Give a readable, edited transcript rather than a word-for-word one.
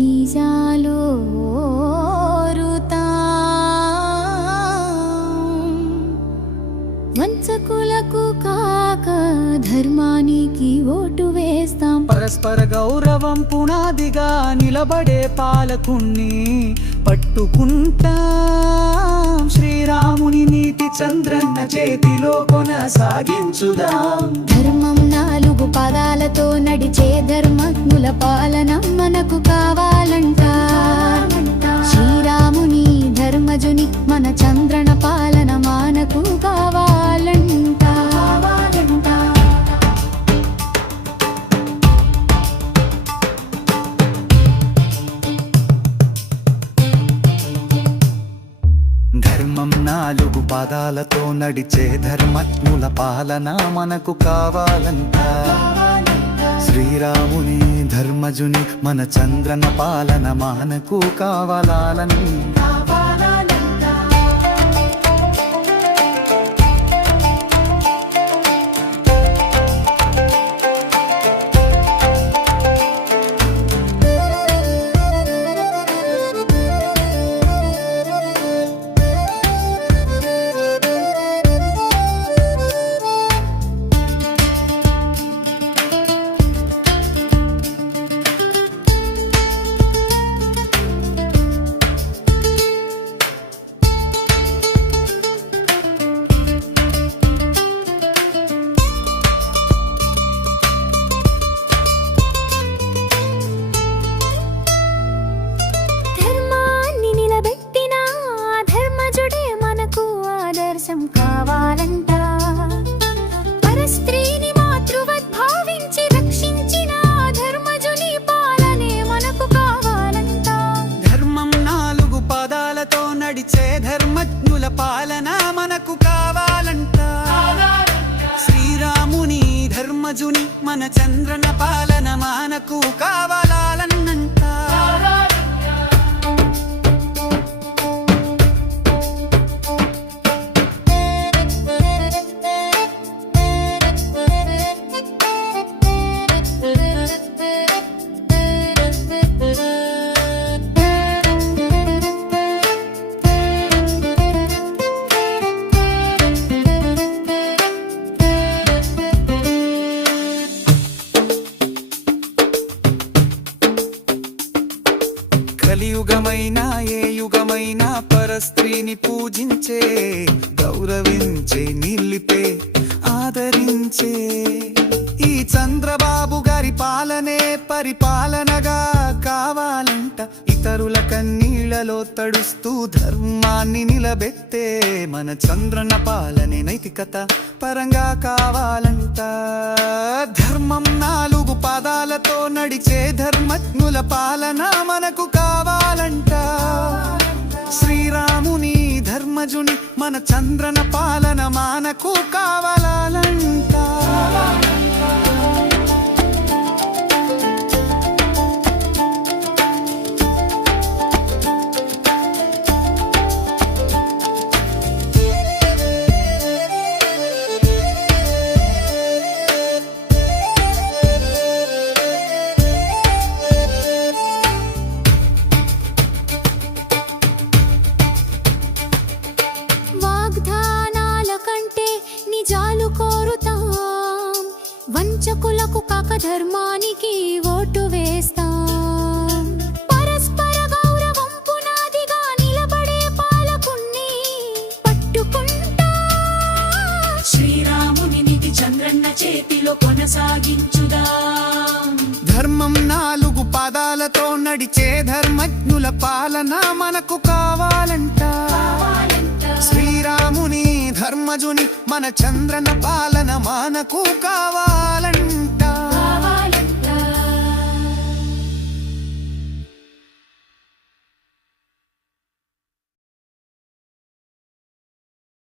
నిజాలు వంచకులకు కాక ధర్మానికి ఓటు వేస్తాం. పరస్పర గౌరవం పునాదిగా నిలబడే పాలకుణ్ణి పట్టుకుంటాం. శ్రీరాముని నీతి చంద్రన్న చేతిలో కొనసాగించుదాం. ధర్మం 4 పదాలతో నడిచే ధర్మజ్ఞుల పాలన మనకు కావాలంట. శ్రీరాముని ధర్మజుని మన చంద్రన పాలన మనకు కావాలంట. ధర్మం 4 పదాలతో నడిచే ధర్మజ్ఞుల పాలన మనకు కావాలంట. శ్రీరాముని ధర్మజుని మన చంద్రన పాలన మనకు కావాలని కావాలంట. పరస్త్రీని మాతృవత్ భావించి రక్షించిన ధర్మజుని పాలనే మనకు కావాలంట. ధర్మం 4 పదాలతో నడిచే ధర్మజ్ఞుల పాలన మనకు కావాలంట. శ్రీరాముని ధర్మజుని మన చంద్రన పాలన మనకు కావాలన్నంట. కలియుగమైనా ఏ యుగమైనా పరస్త్రీని పూజించే, గౌరవించే, నిలిపే, ఆదరించే ఈ చంద్రబాబు గారి పాలనే పరిపాలనగా కావాలంట. ఇతరుల కన్నీళ్లలో తడుస్తూ ధర్మాన్ని నిలబెట్టే మన చంద్రన పాలనే నైతికత పరంగా కావాలంట. ధర్మం 4 పదాలతో నడిచే ధర్మజ్ఞుల పాలన మనకు కావాలంట. శ్రీరాముని ధర్మజుని మన చంద్రన పాలన మనకు కావాలంట. నిజాలు కోరుతాం. వంచకులకు కాక ధర్మానికి ఓటు వేస్తాం. పరస్పర గౌరవం పునాదిగా నిలబడే పాలకుణ్ణి పట్టుకుంటాం. శ్రీరాముని నీతి చంద్రన్న చేతిలో కొనసాగించుదాం. ధర్మం 4 పదాలతో నడిచే ధర్మజ్ఞుల పాలన మనకు కావాలంట. శ్రీరాముని ధర్మజుని మన చంద్రన పాలన మనకు కావాలంట.